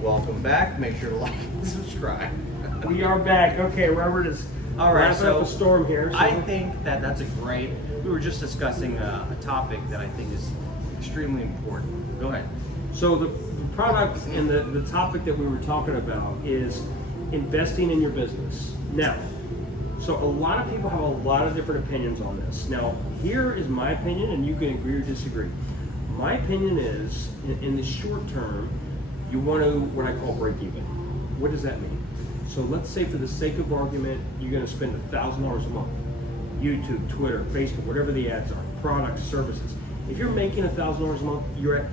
Welcome back. Make sure to like and subscribe. We are back. Okay, Robert is All right, wrapping so up a storm here. So. I think that that's a great. We were just discussing a topic that I think is extremely important. Go ahead. So the product and the topic that we were talking about is investing in your business. Now, so a lot of people have a lot of different opinions on this. Now, here is my opinion, and you can agree or disagree. My opinion is, in the short term, you want to, what I call break even. What does that mean? So let's say for the sake of argument, you're going to spend $1,000 a month. YouTube, Twitter, Facebook, whatever the ads are, products, services. If you're making $1,000 a month, you're at,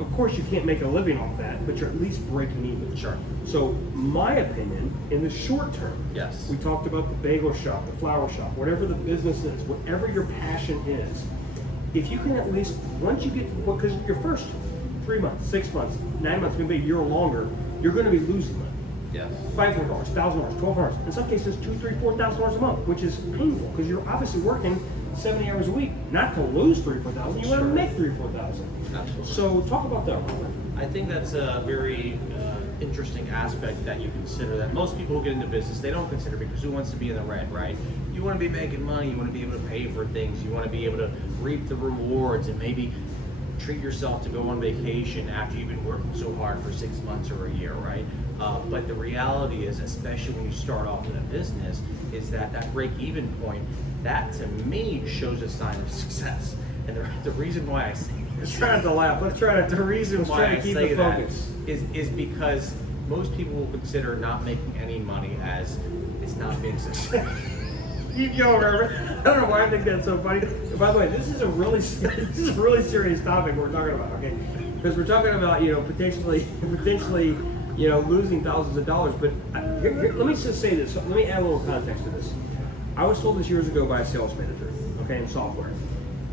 of course you can't make a living off that, but you're at least breaking even. Sure. So my opinion, in the short term, Yes. we talked about the bagel shop, the flower shop, whatever the business is, whatever your passion is, if you can at least, once you get, because your first 3 months, 6 months, 9 months, maybe a year or longer, you're going to be losing money. Yes. $500, $1,000, $1,200, in some cases $2,000, $3,000, $4,000 a month, which is painful because you're obviously working 70 hours a week, not to lose $3,000, $4,000. You want to Sure. make $3,000, $4,000. Absolutely. So talk about that, Robert. I think that's a very interesting aspect that you consider that most people who get into business, they don't consider, because who wants to be in the red, right? You want to be making money, you want to be able to pay for things, you want to be able to reap the rewards and maybe treat yourself to go on vacation after you've been working so hard for 6 months or a year, right? But the reality is, especially when you start off in a business, is that break-even point, that to me shows a sign of success. And the reason why I say Let's try not to laugh. Let's try not to reason. Let's why try I to keep say the that focus. is because most people will consider not making any money as it's not being successful. Keep going, Robert. I don't know why I think that's so funny. By the way, this is a really serious topic we're talking about, okay? Because we're talking about potentially losing thousands of dollars. But let me just say this. Let me add a little context to this. I was told this years ago by a sales manager, okay, in software,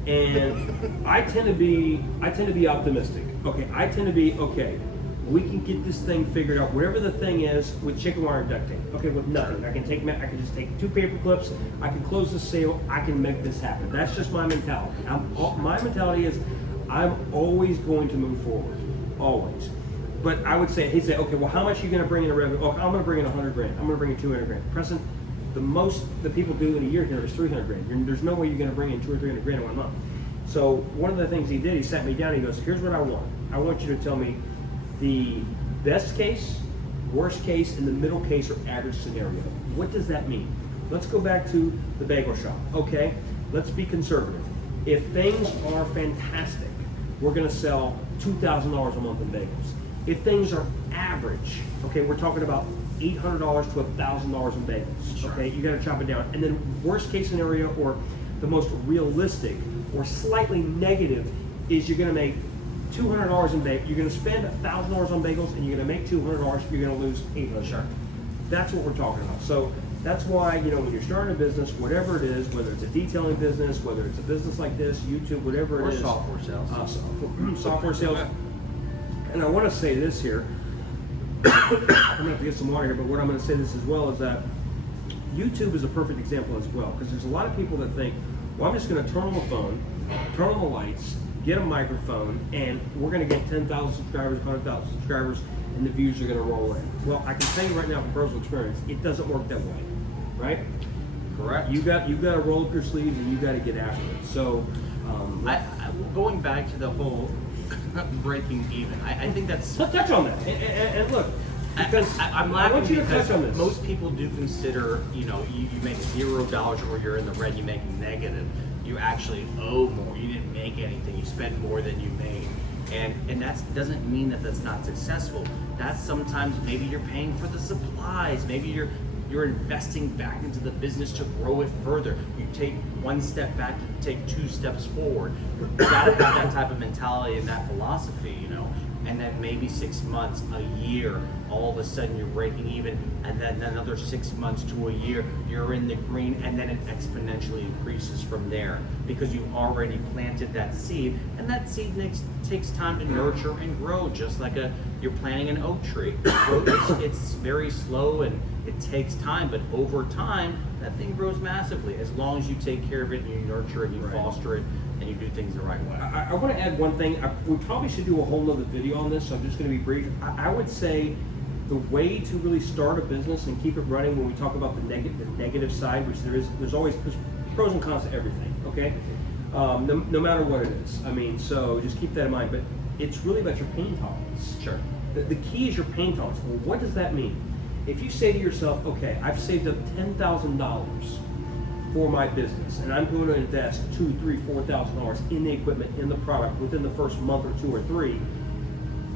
and I tend to be optimistic. Okay, I tend to be okay. We can get this thing figured out, whatever the thing is, with chicken wire and duct tape. Okay, with nothing. I can just take 2 paper clips. I can close the sale. I can make this happen. That's just my mentality. My mentality is, I'm always going to move forward, always. But I would say, he'd say, okay, well, how much are you going to bring in a revenue? Oh, I'm going to bring in 100 grand. I'm going to bring in 200 grand. Preston, the most that people do in a year here is 300 grand. There's no way you're going to bring in 200 or 300 grand in 1 month. So one of the things he did, he sat me down. He goes, here's what I want. I want you to tell me the best case, worst case, and the middle case or average scenario. What does that mean? Let's go back to the bagel shop. Okay, let's be conservative. If things are fantastic, we're going to sell $2,000 a month in bagels. If things are average, okay, we're talking about $800 to $1,000 in bagels. Sure. Okay, you got to chop it down. And then worst case scenario, or the most realistic or slightly negative, is you're going to make $200 in bagels. You're going to spend $1,000 on bagels, and you're going to make $200. You're going to lose $800. Sure. That's what we're talking about. So that's why, when you're starting a business, whatever it is, whether it's a detailing business, whether it's a business like this, YouTube, whatever Or it is, software sales. software sales. And I want to say this here. I'm going to have to get some water here, but what I'm going to say this as well is that YouTube is a perfect example as well, because there's a lot of people that think, well, I'm just going to turn on the phone, turn on the lights, get a microphone, and we're going to get 10,000 subscribers, 100,000 subscribers, and the views are going to roll in. Well, I can tell you right now from personal experience, it doesn't work that way, right? Correct. You got to roll up your sleeves and you got to get after it. So, Going back to the whole breaking even, I think that's. let's touch on that. And look, because I'm I laughing want you to because touch on this. most people do consider, you make $0 or you're in the red, you make negative. You actually owe more. You didn't make anything. You spend more than you made. And that doesn't mean that that's not successful. That's sometimes maybe you're paying for the supplies. Maybe you're investing back into the business to grow it further. You take 1 step back to take 2 steps forward. You gotta have that type of mentality and that philosophy, And then maybe 6 months, a year, all of a sudden you're breaking even, and then another 6 months to a year, you're in the green, and then it exponentially increases from there because you've already planted that seed, and that seed takes time to nurture and grow, just like you're planting an oak tree. It's very slow and it takes time, but over time, that thing grows massively as long as you take care of it and you nurture it, and you foster it, and you do things the right way. I want to add one thing. We probably should do a whole nother video on this, so I'm just going to be brief. I would say the way to really start a business and keep it running, when we talk about the negative side, which there's always pros and cons to everything, okay? No matter what it is. I mean, so just keep that in mind. But it's really about your pain tolerance. Sure. The key is your pain tolerance. Well, what does that mean? If you say to yourself, okay, I've saved up $10,000 for my business, and I'm going to invest $2,000, $3,000, $4,000 in the equipment, in the product within the first month or 2 or 3,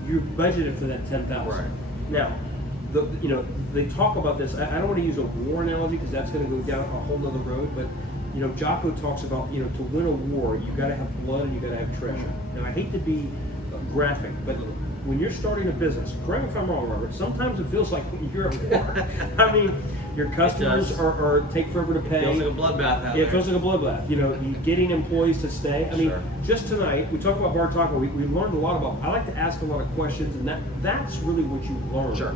you're budgeted for that $10,000. Right. Now, they talk about this. I don't want to use a war analogy because that's going to go down a whole other road. But Jocko talks about to win a war, you got to have blood and you got to have treasure. Now, I hate to be graphic, but when you're starting a business, correct me if I'm wrong, Robert, sometimes it feels like you're at war. I mean, your customers are take forever to pay. It feels like a bloodbath out there. It feels like a bloodbath. You getting employees to stay. I mean, Sure. just tonight, we talked about Bar Taco. We learned a lot about, I like to ask a lot of questions, and that's really what you learn. Sure.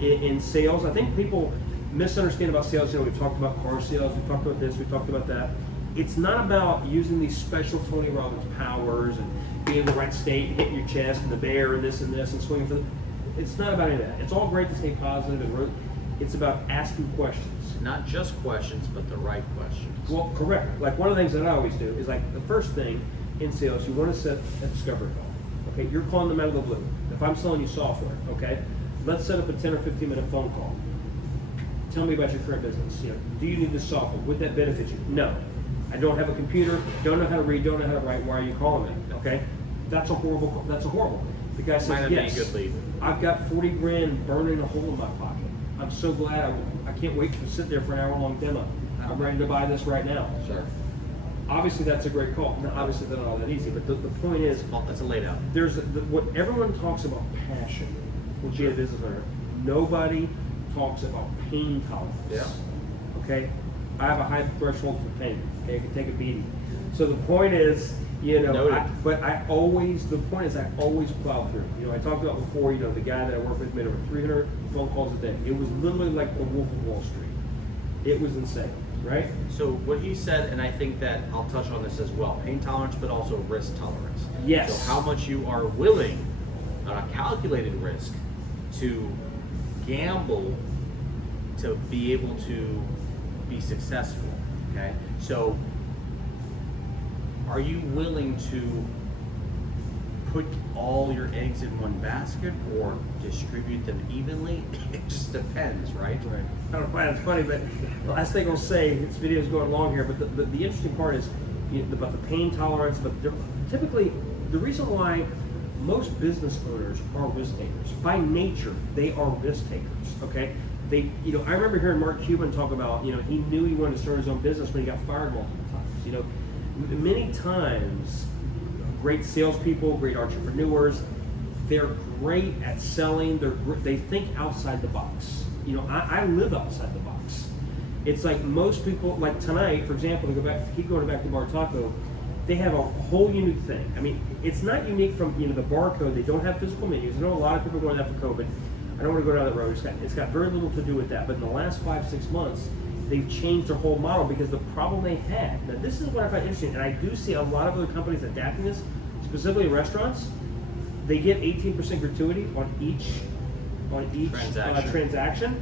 In sales. I think people misunderstand about sales. We've talked about car sales, we've talked about this, we've talked about that. It's not about using these special Tony Robbins powers and being in the right state and hitting your chest and the bear and this and swinging for the... It's not about any of that. It's all great to stay positive and it's about asking questions. Not just questions, but the right questions. Well, correct. Like one of the things that I always do is like the first thing in sales, you want to set a discovery call. Okay, you're calling them out of the blue. If I'm selling you software, okay, let's set up a 10 or 15 minute phone call. Tell me about your current business. Do you need this software? Would that benefit you? No. I don't have a computer, don't know how to read, don't know how to write. Why are you calling me? Okay, that's a horrible. The guy says, Might have yes, been a good lead. I've got 40 grand burning a hole in my pocket. I'm so glad I can't wait to sit there for an hour-long demo. I'm ready to buy this right now. Sure. Obviously, that's a great call. Now, obviously, that's not all that easy, but the point is, Well, that's a laid out. there's what everyone talks about passion would be a business owner. Nobody talks about pain tolerance. Yeah. Okay? I have a high threshold for pain. Okay, I can take a beating. So the point is, Noted. the point is I always plow through. I talked about before, the guy that I work with made over 300 phone calls a day. It was literally like the Wolf of Wall Street. It was insane, right? So what he said, and I think that I'll touch on this as well, pain tolerance, but also risk tolerance. Yes. So how much you are willing, on a calculated risk, to gamble to be able to be successful, okay? So are you willing to put all your eggs in one basket or distribute them evenly? It just depends, right? Right. I don't know why that's funny, but the last thing I'll say, this video is going long here, but the interesting part is about the pain tolerance, but typically the reason why most business owners are risk takers. By nature, they are risk takers, okay? I remember hearing Mark Cuban talk about, he knew he wanted to start his own business when he got fired multiple times. Many times, great salespeople, great entrepreneurs, they're great at selling. They think outside the box. I live outside the box. It's like most people, like tonight, for example, to keep going back to Bar Taco, they have a whole unique thing. I mean, it's not unique from the barcode. They don't have physical menus. I know a lot of people are going that for COVID. I don't want to go down that road. It's got very little to do with that. But in the last 5-6 months, they've changed their whole model because the problem they had. Now, this is what I find interesting, and I do see a lot of other companies adapting this, specifically restaurants. They get 18% gratuity on each transaction.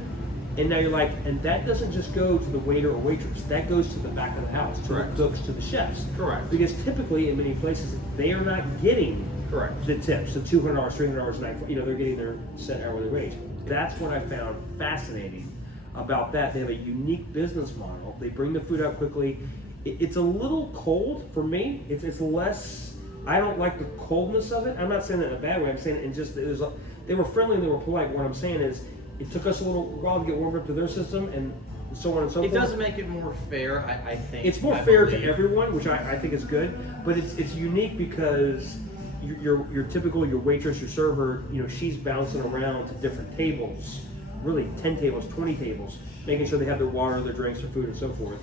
And now you're like, and that doesn't just go to the waiter or waitress. That goes to the back of the house, to Correct. the cooks, to the chefs. Correct. Because typically, in many places, they are not getting Correct. the tips, the $200, $300 a night. They're getting their set hourly wage. That's what I found fascinating about that. They have a unique business model. They bring the food out quickly. It's a little cold for me. It's less. I don't like the coldness of it. I'm not saying that in a bad way. I'm saying it in just they were friendly and they were polite. What I'm saying is, it took us a little while to get warmed up to their system and so on and so forth. It does make it more fair, I think. It's more fair to everyone, which I think is good, but it's unique because your typical waitress, your server, she's bouncing around to different tables, really 10 tables, 20 tables, making sure they have their water, their drinks, their food, and so forth.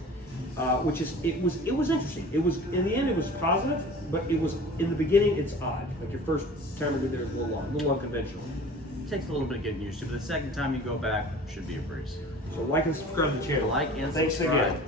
It was interesting. It was in the end it was positive, but it was in the beginning it's odd. Like your first time to do there is a little unconventional. It takes a little bit of getting used to, but the second time you go back, should be a breeze. So like and subscribe to the channel. Like and Thanks subscribe. again.